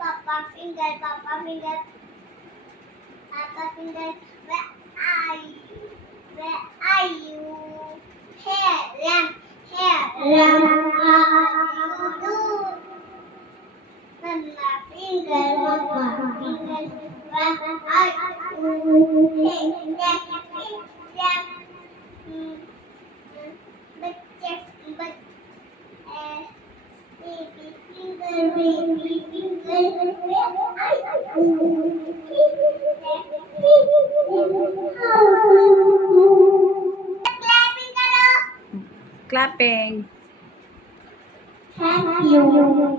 Papa finger, Papa finger, Papa finger, where are you? Here, Ram, how do you do? Mama finger, where are you? Here, Ram, but baby finger, where are you? Clapping करो. Clapping. Thank you.